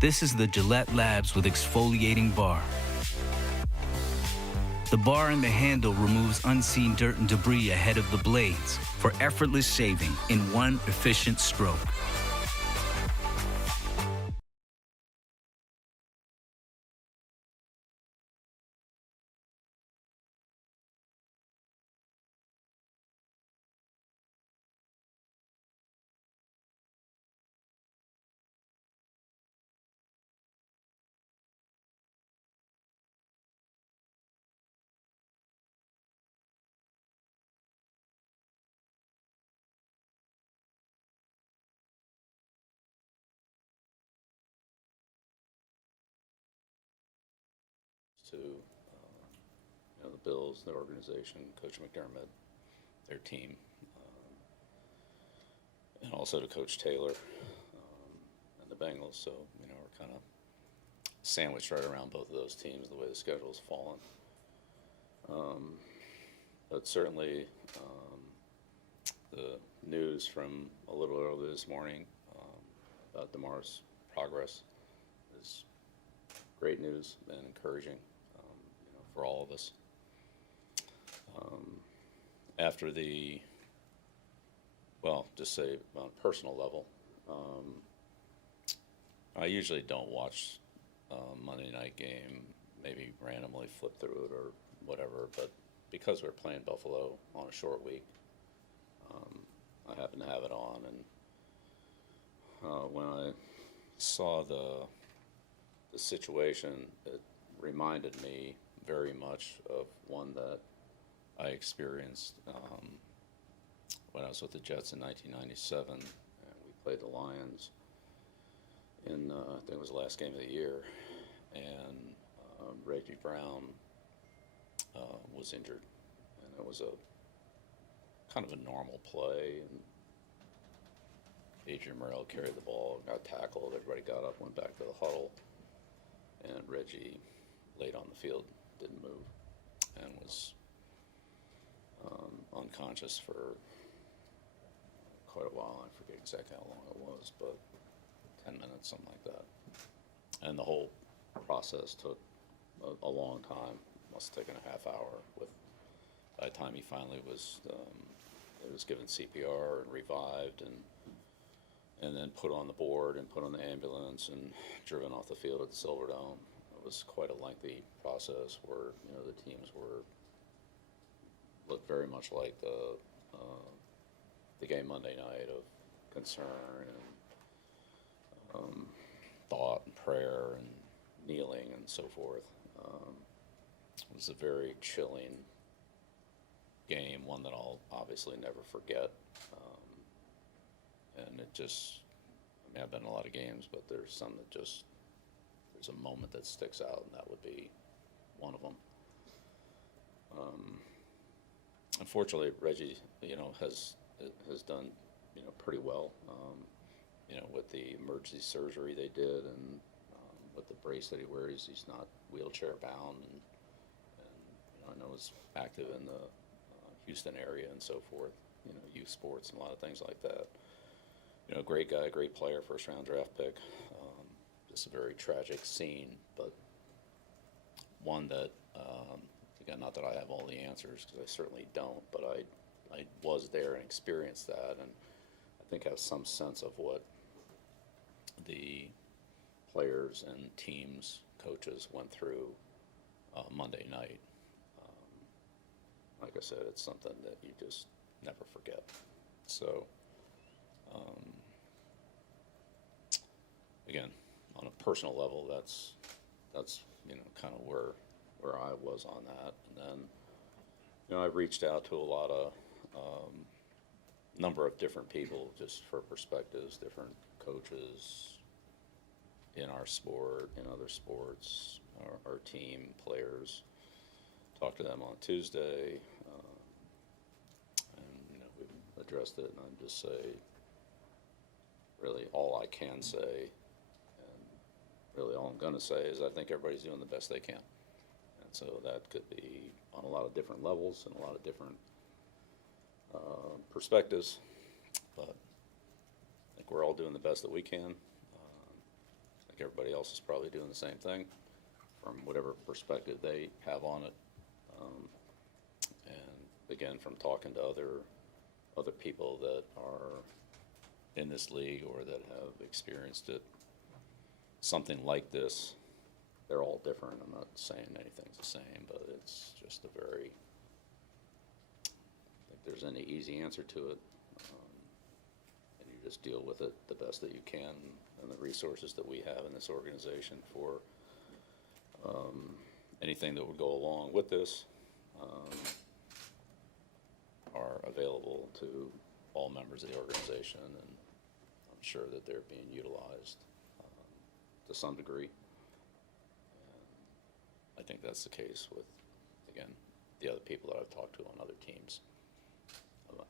This is the Gillette Labs with exfoliating bar. The bar and the handle removes unseen dirt and debris ahead of the blades for effortless shaving in one efficient stroke. To the Bills, their organization, Coach McDermott, their team, and also to Coach Taylor and the Bengals. So we're kind of sandwiched right around both of those teams the way the schedule's fallen. But certainly the news from a little earlier this morning about DeMar's progress is great news and encouraging. For all of us. After just say on a personal level, I usually don't watch Monday night game, maybe randomly flip through it or whatever, but because we're playing Buffalo on a short week, I happen to have it on, and when I saw the situation, it reminded me very much of one that I experienced when I was with the Jets in 1997, and we played the Lions in I think it was the last game of the year, and Reggie Brown was injured, and it was a kind of a normal play, and Adrian Morrell carried the ball, got tackled, everybody got up, went back to the huddle, and Reggie laid on the field, didn't move, and was unconscious for quite a while. I forget exactly how long it was, but 10 minutes, something like that. And the whole process took a long time. Must have taken a half hour. By the time he finally was, it was given CPR and revived, and then put on the board and put on the ambulance and driven off the field at the Silverdome. It was quite a lengthy process where the teams looked very much like the game Monday night, of concern and thought and prayer and kneeling and so forth. It was a very chilling game, one that I'll obviously never forget. And it just, I've been in a lot of games, but there's some that just, there's a moment that sticks out, and that would be one of them. Unfortunately, Reggie, has done, pretty well, with the emergency surgery they did, and with the brace that he wears, he's not wheelchair bound, and I know he's active in the Houston area and so forth, youth sports and a lot of things like that. Great guy, great player, first round draft pick. Just a very tragic scene, but one that, again, not that I have all the answers, because I certainly don't, but I was there and experienced that, and I think have some sense of what the players and teams, coaches went through Monday night. Like I said, it's something that you just never forget. So, again, on a personal level, that's kind of where I was on that. And then, I've reached out to a lot of number of different people just for perspectives, different coaches in our sport, in other sports, our team, players. Talked to them on Tuesday, and we've addressed it, and I just say, really all I can say, and really all I'm going to say is I think everybody's doing the best they can. And so that could be on a lot of different levels and a lot of different perspectives, but I think we're all doing the best that we can. I think everybody else is probably doing the same thing from whatever perspective they have on it. And again, from talking to other people that are in this league or that have experienced it, something like this, they're all different. I'm not saying anything's the same, but it's just a very, I think there's any easy answer to it. And you just deal with it the best that you can and the resources that we have in this organization for anything that would go along with this are available to all members of the organization, and I'm sure that they're being utilized to some degree. I think that's the case with, again, the other people that I've talked to on other teams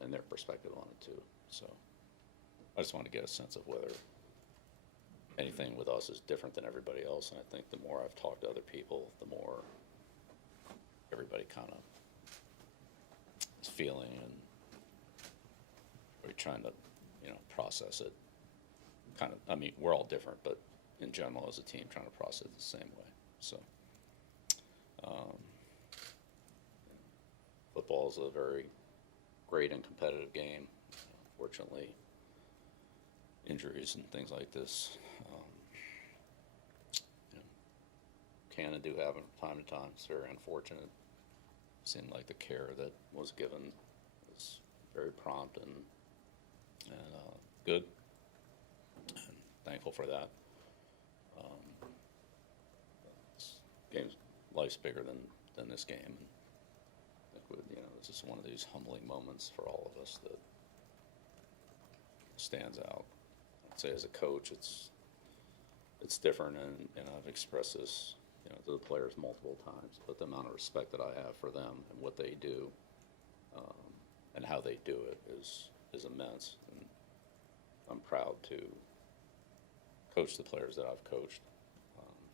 and their perspective on it too. So I just want to get a sense of whether anything with us is different than everybody else. And I think the more I've talked to other people, the more everybody kind of is feeling, and we're trying to, process it. Kind of, I mean, we're all different, but in general, as a team, trying to process it the same way. So. Football is a very great and competitive game. Fortunately, injuries and things like this can and do happen from time to time. It's very unfortunate. It seemed like the care that was given was very prompt and good, and thankful for that. Game's life's bigger than this game. And I think it's just one of these humbling moments for all of us that stands out. I'd say as a coach, it's different, and I've expressed this, to the players multiple times. But the amount of respect that I have for them and what they do, and how they do it is immense. And I'm proud to coach the players that I've coached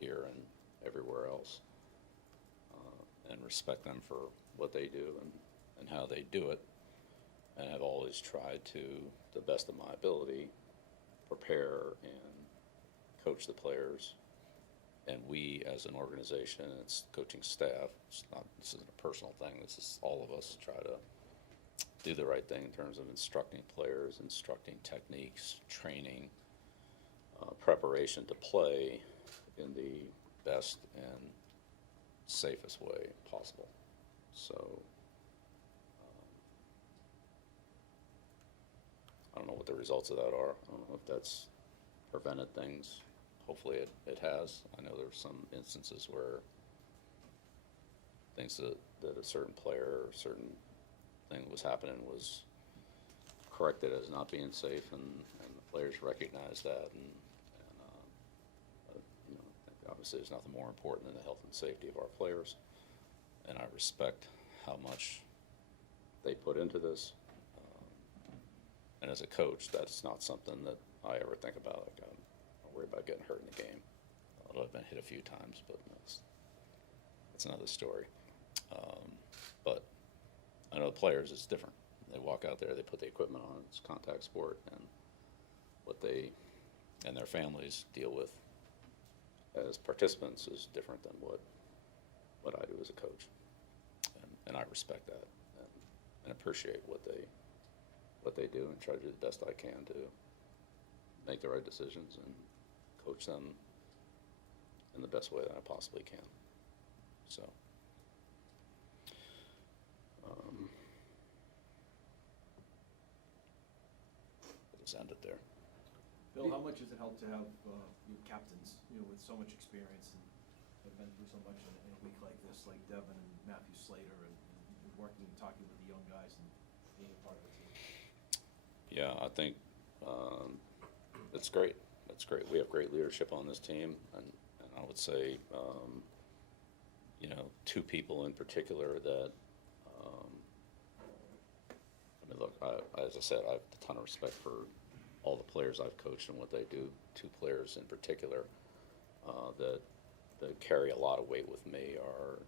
here and everywhere else, and respect them for what they do and how they do it. And I've always tried to, the best of my ability, prepare and coach the players. And we, as an organization, it's coaching staff. This isn't a personal thing. This is all of us try to do the right thing in terms of instructing players, instructing techniques, training, preparation to play in the best and safest way possible. So I don't know what the results of that are. I don't know if that's prevented things. Hopefully it has. I know there's some instances where things that a certain player or a certain thing that was happening was corrected as not being safe, and the players recognized that. And obviously there's nothing more important than the health and safety of our players. And I respect how much they put into this. And as a coach, that's not something that I ever think about. Like, I'm worried about getting hurt in the game. Although I've been hit a few times, but that's another story. But I know the players, it's different. They walk out there, they put the equipment on, it's contact sport, and what they and their families deal with as participants is different than what I do as a coach. And I respect that and appreciate what they do, and try to do the best I can to make the right decisions and coach them in the best way that I possibly can. So I'll just end it there. Bill, how much does it help to have you captains, with so much experience and have been through so much in a week like this, like Devin and Matthew Slater, and working and talking with the young guys and being a part of the team? Yeah, I think it's great. It's great. We have great leadership on this team, and I would say, two people in particular that, look, as I said, I have a ton of respect for all the players I've coached and what they do. Two players in particular that carry a lot of weight with me are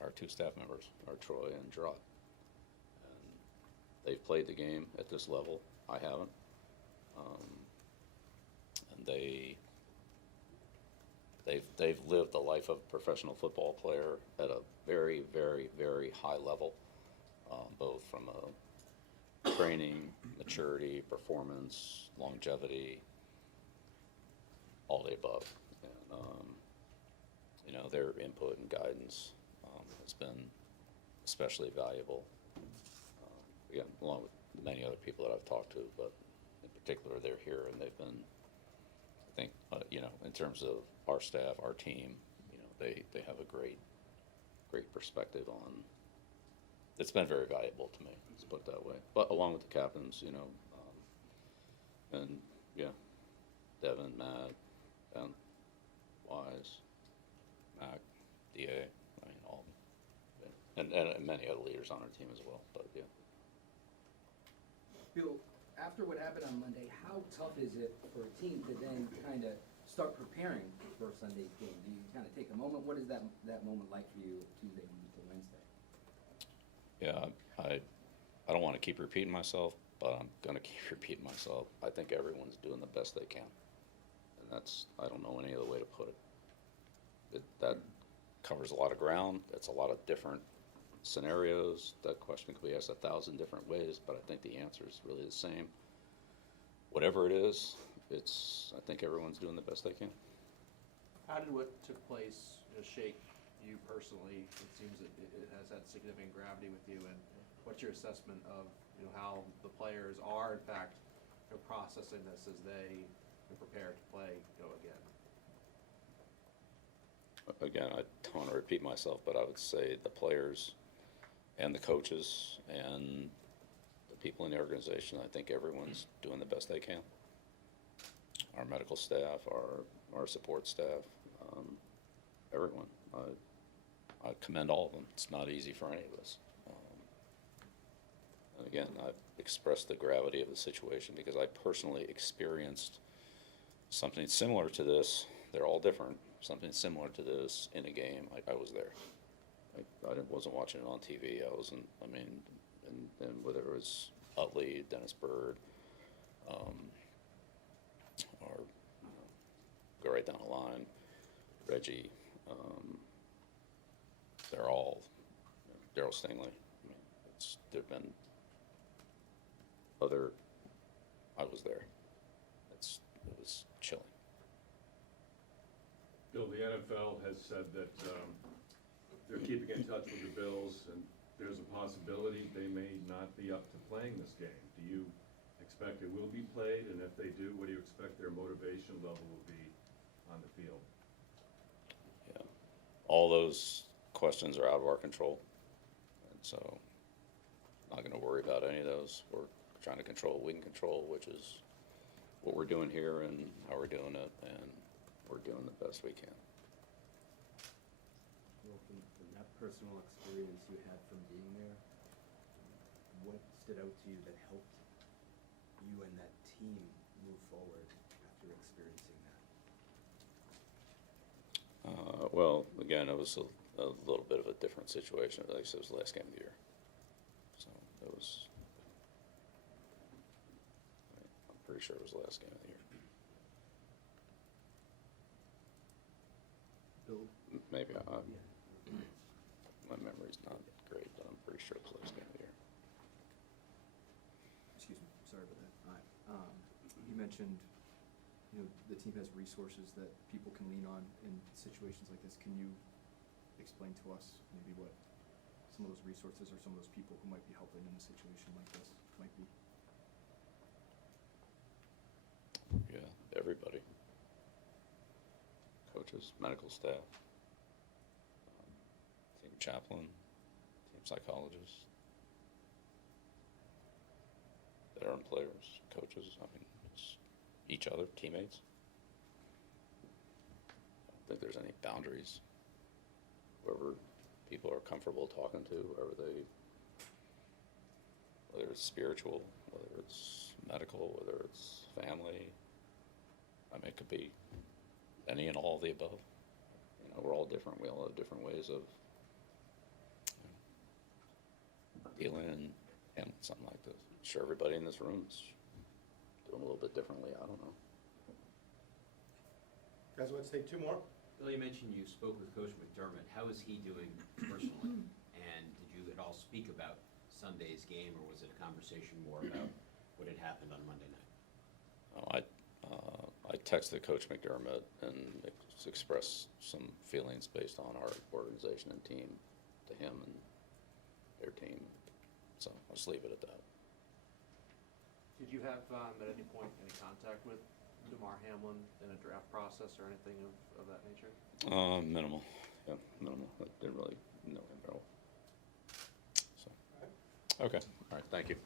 our two staff members, are Troy and Gerard. And they've played the game at this level. I haven't. And they they've lived the life of a professional football player at a very, very, very high level, both from a training, maturity, performance, longevity, all the above. And, you know, their input and guidance has been especially valuable. Again, along with many other people that I've talked to, but in particular, they're here and they've been, I think, you know, in terms of our staff, our team, you know, they have a great perspective on. It's been very valuable to me, let's put it that way. But along with the captains, you know, and yeah, Devin, Matt, Ben, Wise, Mac, DA, I mean, all, and many other leaders on our team as well. But yeah. Bill, after what happened on Monday, how tough is it for a team to then kind of start preparing for Sunday's game? Do you kind of take a moment? What is that moment like for you Tuesday to Wednesday? Yeah, I don't want to keep repeating myself, but I'm going to keep repeating myself. I think everyone's doing the best they can. And that's, I don't know any other way to put it. That covers a lot of ground. That's a lot of different scenarios. That question could be asked 1,000 different ways, but I think the answer is really the same. Whatever it is, I think everyone's doing the best they can. How did what took place shake you personally? It seems that it has had significant gravity with you, and what's your assessment of how the players are in fact processing this as they prepare to play again? Again, I don't want to repeat myself, but I would say the players and the coaches and the people in the organization, I think everyone's doing the best they can. Our medical staff, our support staff, everyone. I commend all of them. It's not easy for any of us. And again, I've expressed the gravity of the situation because I personally experienced something similar to this. They're all different. Something similar to this in a game. I was there. I wasn't watching it on TV. I wasn't. I mean, and whether it was Utley, Dennis Bird, or go right down the line, Reggie. They're all Daryl Stingley. I mean, there've been other. I was there. It was chilling. Bill, the NFL has said that they're keeping in touch with the Bills, and there's a possibility they may not be up to playing this game. Do you expect it will be played, and if they do, what do you expect their motivation level will be on the field? Yeah, all those questions are out of our control, and so I'm not going to worry about any of those. We're trying to control what we can control, which is what we're doing here and how we're doing it, and we're doing the best we can. Well, from that personal experience you had from being there, what stood out to you that helped you and that team move forward after experiencing that? Well, again, it was a little bit of a different situation. Like I said, it was the last game of the year. So it was, I'm pretty sure it was the last game of the year. Bill? Maybe my memory's not great, but I'm pretty sure it was the last game of the year. Excuse me, sorry about that. All right. You mentioned, the team has resources that people can lean on in situations like this. Can you explain to us maybe what some of those resources or some of those people who might be helping in a situation like this might be? Yeah, everybody. Coaches, medical staff, team chaplain, team psychologist, veteran players, coaches. I mean, it's each other, teammates. I don't think there's any boundaries. Whoever people are comfortable talking to, whether it's spiritual, whether it's medical, whether it's family. I mean, it could be any and all of the above. We're all different. We all have different ways of dealing and handling something like this. I'm sure everybody in this room is doing a little bit differently. I don't know. Guys, let's take two more. Bill, you mentioned you spoke with Coach McDermott. How is he doing personally? And did you at all speak about Sunday's game, or was it a conversation more about what had happened on Monday night? I texted Coach McDermott and expressed some feelings based on our organization and team to him and their team. So I'll just leave it at that. Did you have, at any point, any contact with DeMar Hamlin in a draft process or anything of that nature? Minimal. Yeah, minimal. I didn't really know him at all. So, okay. All right. Thank you.